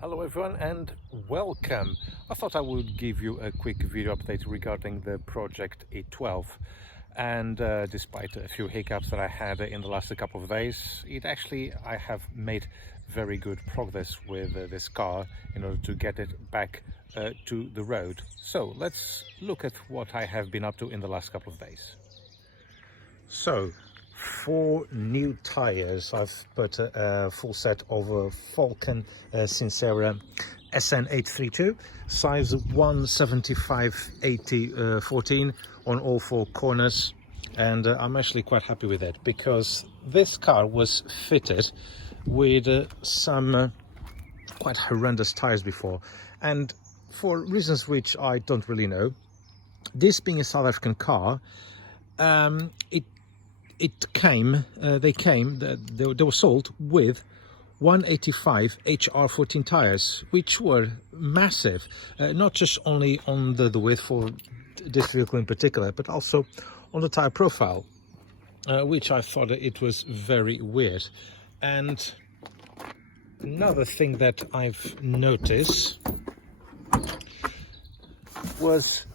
Hello everyone and welcome. I thought I would give you a quick video update regarding the project E12, and despite a few hiccups that I had in the last couple of days, I have made very good progress with this car in order to get it back to the road. So let's look at what I have been up to in the last couple of days. So 4 new tires. I've put a full set of Falcon Sincera SN832 size 175/80/14 on all 4 corners, and I'm actually quite happy with it because this car was fitted with some quite horrendous tires before, and for reasons which I don't really know, this being a South African car, they were sold with 185 HR14 tires, which were massive, not just only on the width for this vehicle in particular, but also on the tire profile, which I thought it was very weird. And another thing that I've noticed was,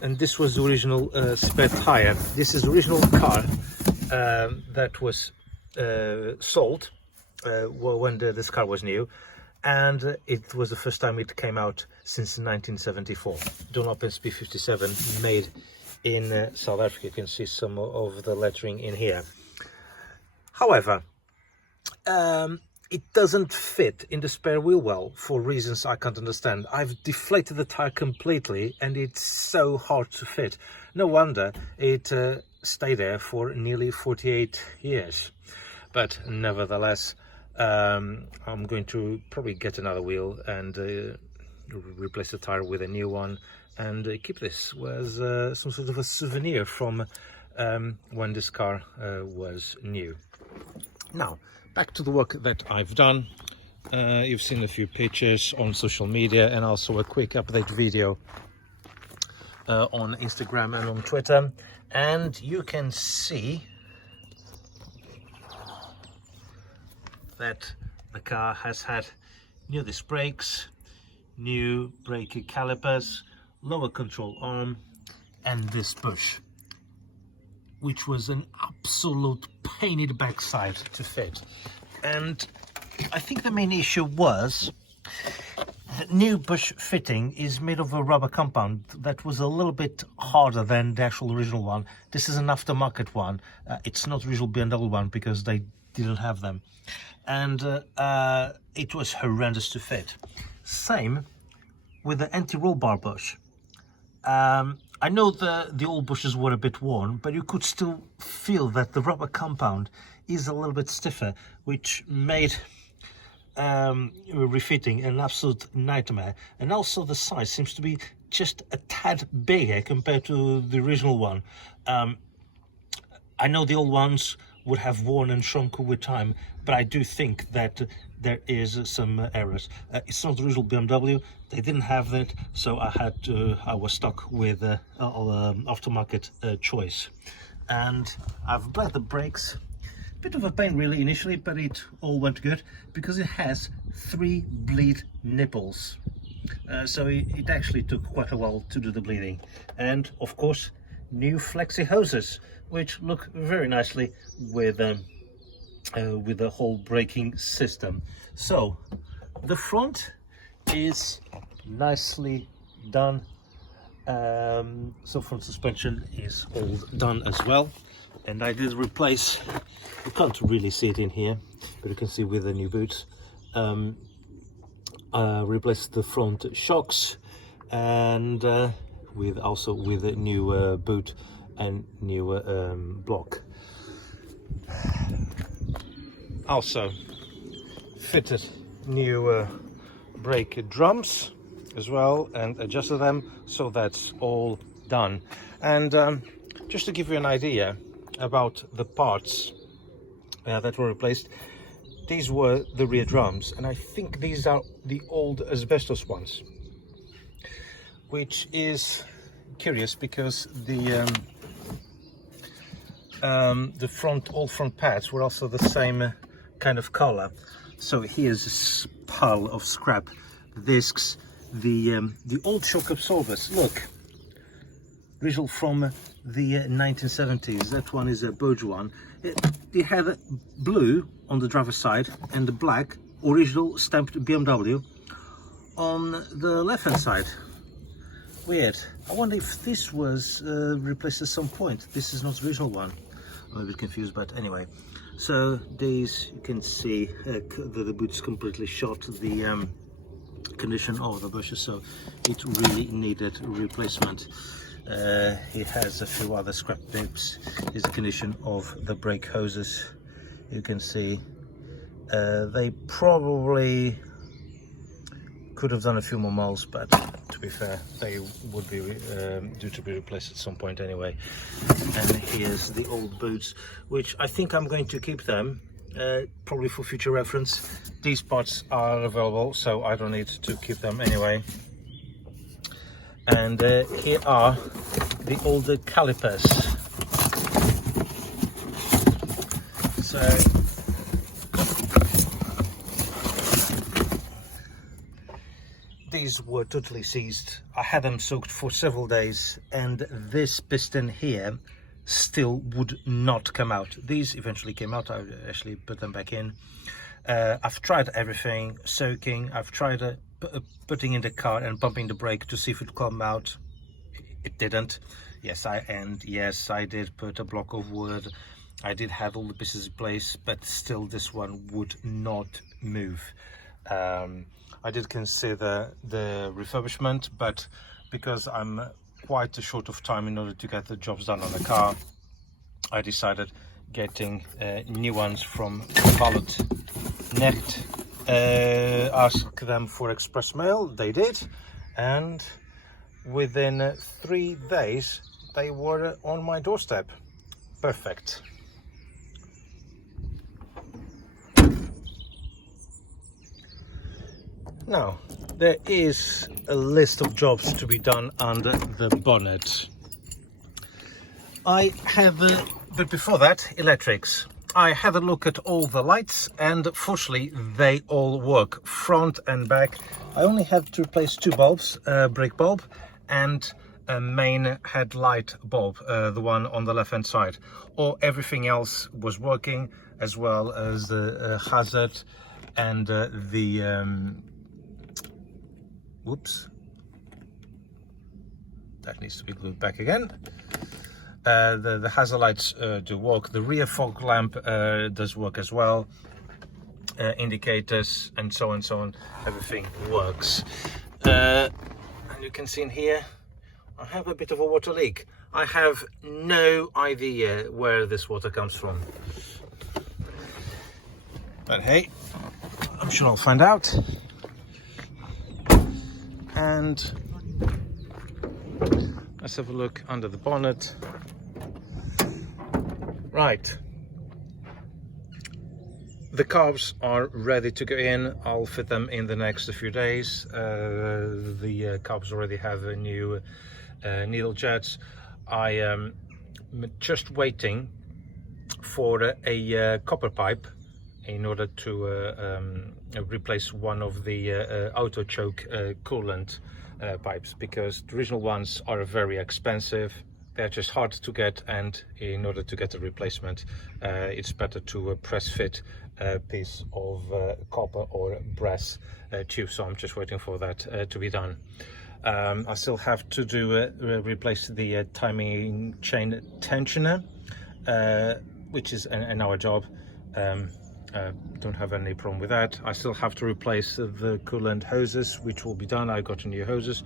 and this was the original spare tire. This is the original car that was sold when this car was new, and it was the first time it came out since 1974. Dunlop's P57, made in South Africa. You can see some of the lettering in here. However, it doesn't fit in the spare wheel well for reasons I can't understand. I've deflated the tire completely and it's so hard to fit. No wonder it stayed there for nearly 48 years. But nevertheless, I'm going to probably get another wheel and replace the tire with a new one, and keep this as some sort of a souvenir from when this car was new. Now, back to the work that I've done. You've seen a few pictures on social media and also a quick update video on Instagram and on Twitter. And you can see that the car has had new disc brakes, new brake calipers, lower control arm, and this bush, which was an absolute pain in the backside to fit. And I think the main issue was the new bush fitting is made of a rubber compound that was a little bit harder than the actual original one. This is an aftermarket one. It's not the original BMW one because they didn't have them. And it was horrendous to fit. Same with the anti-roll bar bush. I know the old bushes were a bit worn, but you could still feel that the rubber compound is a little bit stiffer, which made refitting an absolute nightmare. And also the size seems to be just a tad bigger compared to the original one. I know the old ones would have worn and shrunk with time, but I do think that there is some errors. It's not the original BMW, they didn't have that, so I was stuck with aftermarket choice. And I've bled the brakes. Bit of a pain really initially, but it all went good because it has 3 bleed nipples. So it actually took quite a while to do the bleeding. And of course, new flexi hoses, which look very nicely with the whole braking system. So the front is nicely done. So front suspension is all done as well, and I did replace, you can't really see it in here, but you can see with the new boots, replaced the front shocks, and with a new boot and new block. Also fitted new brake drums as well and adjusted them, so that's all done. And just to give you an idea about the parts that were replaced, these were the rear drums, and I think these are the old asbestos ones, which is curious because the all front pads were also the same kind of color. So here's a pile of scrap discs, the old shock absorbers. Look, original from the 1970s. That one is a Burge one. It had blue on the driver's side and the black original stamped BMW on the left hand side. Weird. I wonder if this was replaced at some point. This is not the original one. I'm a bit confused, but anyway. So these, you can see the boot's completely shot, the condition of the bushes, so it really needed replacement. It has a few other scrap nips. Is the condition of the brake hoses. You can see they probably could have done a few more miles, but to be fair, they would be due to be replaced at some point anyway. And here's the old boots, which I think I'm going to keep them probably for future reference. These parts are available, so I don't need to keep them anyway. And here are the older calipers. So these were totally seized. I had them soaked for several days, and this piston here still would not come out. These eventually came out. I actually put them back in. I've tried everything, soaking. I've tried putting in the car and pumping the brake to see if it would come out. It didn't. Yes, I did put a block of wood. I did have all the pieces in place, but still this one would not move. I did consider the refurbishment, but because I'm quite short of time in order to get the jobs done on the car, I decided getting new ones from Unearthed. Ask them for express mail. They did, and within 3 days they were on my doorstep. Perfect. Now, there is a list of jobs to be done under the bonnet. I have, but before that, electrics. I had a look at all the lights, and fortunately they all work, front and back. I only had to replace 2 bulbs, a brake bulb and a main headlight bulb, the one on the left hand side. Or everything else was working, as well as the hazard and the whoops, that needs to be glued back again. The hazard lights do work. The rear fog lamp does work as well. Indicators and so on. Everything works. And you can see in here, I have a bit of a water leak. I have no idea where this water comes from. But hey, I'm sure I'll find out. And let's have a look under the bonnet. Right, the carbs are ready to go in. I'll fit them in the next few days. The carbs already have a new needle jets. I am just waiting for a copper pipe in order to replace one of the auto choke coolant pipes, because the original ones are very expensive. They're just hard to get, and in order to get a replacement, it's better to press fit a piece of copper or brass tube. So I'm just waiting for that to be done. I still have to do replace the timing chain tensioner, which is an hour job. Don't have any problem with that. I still have to replace the coolant hoses, which will be done. I got new hoses.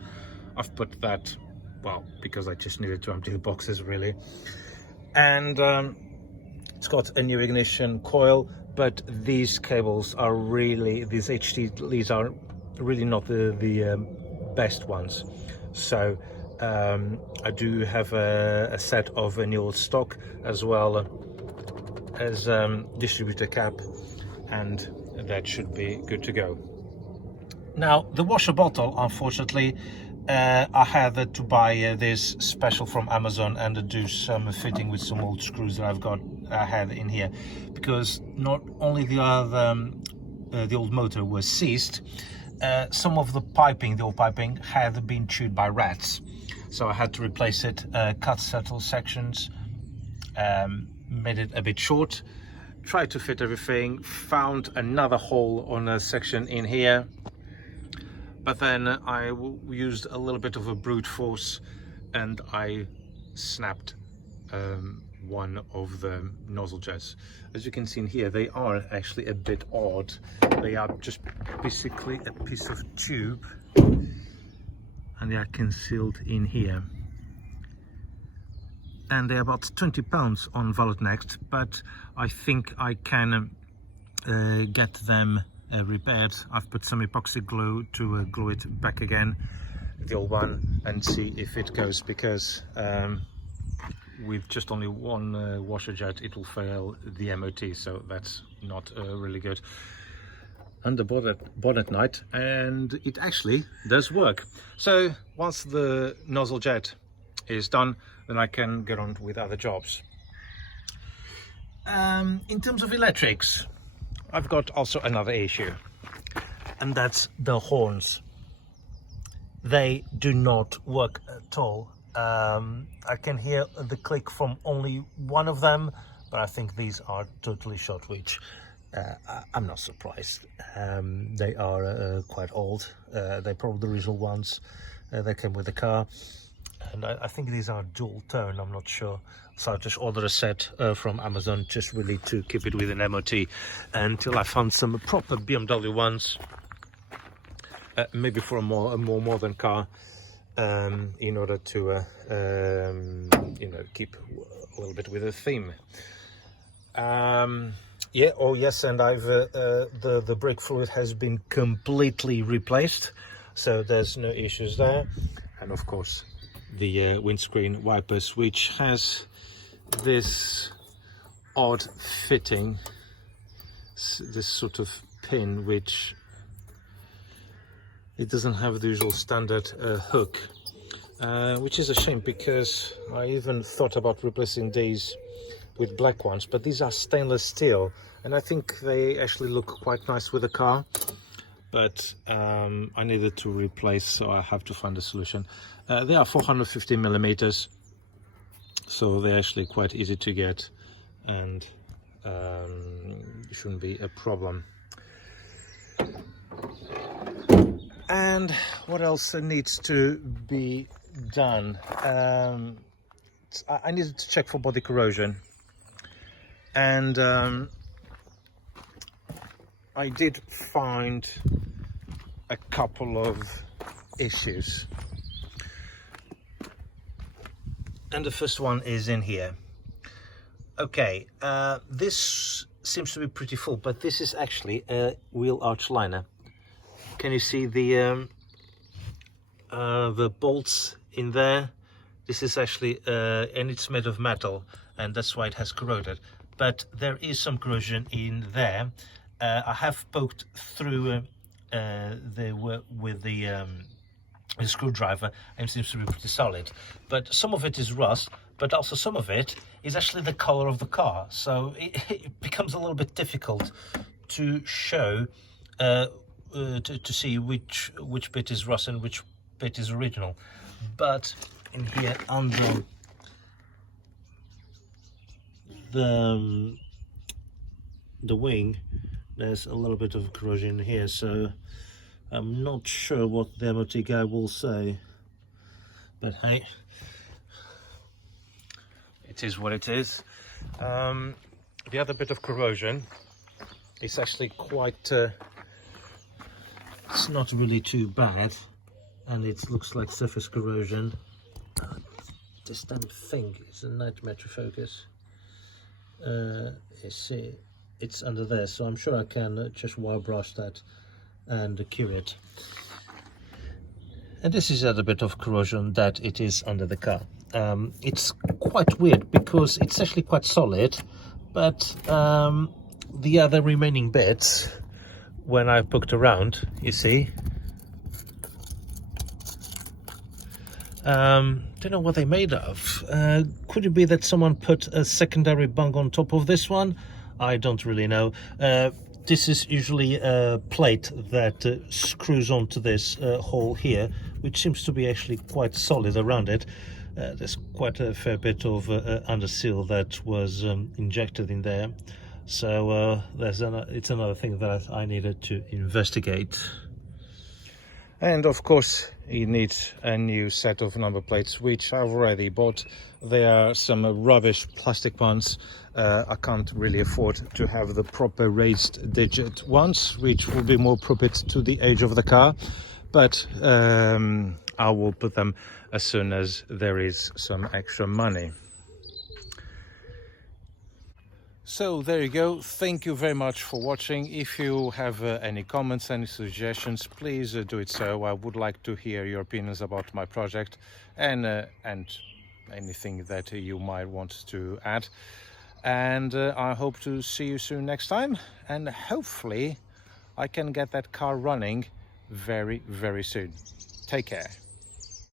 I've put that, well, because I just needed to empty the boxes really. And it's got a new ignition coil, but these cables are really, these HT leads are really not the best ones. So I do have a set of a new stock, as well as distributor cap, and that should be good to go. Now, the washer bottle, unfortunately, I had to buy this special from Amazon and do some fitting with some old screws that I've got I had in here, because not only the old motor was seized, some of the piping, the old piping, had been chewed by rats. So I had to replace it, cut several sections, made it a bit short, tried to fit everything, found another hole on a section in here, but then I used a little bit of a brute force and I snapped one of the nozzle jets. As you can see in here, they are actually a bit odd. They are just basically a piece of tube and they are concealed in here. And they're about 20 pounds on Next, but I think I can get them repaired. I've put some epoxy glue to glue it back again, the old one, and see if it goes, because with just only one washer jet it will fail the MOT, so that's not really good. Under bonnet night, and it actually does work. So once the nozzle jet is done, then I can get on with other jobs. In terms of electrics, I've got also another issue, and that's the horns. They do not work at all. I can hear the click from only one of them, but I think these are totally shot, which I'm not surprised. They are quite old. They're probably the original ones. They came with the car, and I think these are dual tone, I'm not sure. So I just ordered a set from Amazon, just really to keep it with an MOT until I found some proper BMW ones, maybe for a more modern car, in order to you know, keep a little bit with the theme. Yeah, oh yes, and I've the brake fluid has been completely replaced, so there's no issues there. And of course the windscreen wipers, which has this odd fitting, this sort of pin, which it doesn't have the usual standard hook, which is a shame, because I even thought about replacing these with black ones, but these are stainless steel and I think they actually look quite nice with the car, but I needed to replace, so I have to find a solution. They are 450 millimeters, so they're actually quite easy to get, and shouldn't be a problem. And what else needs to be done? I needed to check for body corrosion, and I did find a couple of issues, and the first one is in here. Okay, this seems to be pretty full, but this is actually a wheel arch liner. Can you see the bolts in there? This is actually and it's made of metal, and that's why it has corroded, but there is some corrosion in there. I have poked through with the screwdriver, and it seems to be pretty solid, but some of it is rust, but also some of it is actually the color of the car, so it becomes a little bit difficult to show, to see which bit is rust and which bit is original. But in here under the wing, there's a little bit of corrosion here, so I'm not sure what the MOT guy will say, but hey, it is what it is. The other bit of corrosion is actually quite it's not really too bad, and it looks like surface corrosion. This damn thing is a nightmare to focus. You see, it's under there, so I'm sure I can just wire brush that and cure it. And this is the other bit of corrosion that it is under the car. It's quite weird because it's actually quite solid, but the other remaining bits, when I poked around, you see, don't know what they made of. Could it be that someone put a secondary bung on top of this one? I don't really know. This is usually a plate that screws onto this hole here, which seems to be actually quite solid around it. There's quite a fair bit of underseal that was injected in there, so it's another thing that I needed to investigate. And of course you need a new set of number plates, which I've already bought. There are some rubbish plastic ones. I can't really afford to have the proper raised digit ones, which will be more appropriate to the age of the car, but I will put them as soon as there is some extra money. So there you go. Thank you very much for watching. If you have any comments, any suggestions, please do it so. I would like to hear your opinions about my project and anything that you might want to add. And I hope to see you soon next time, and hopefully I can get that car running very, very soon. Take care.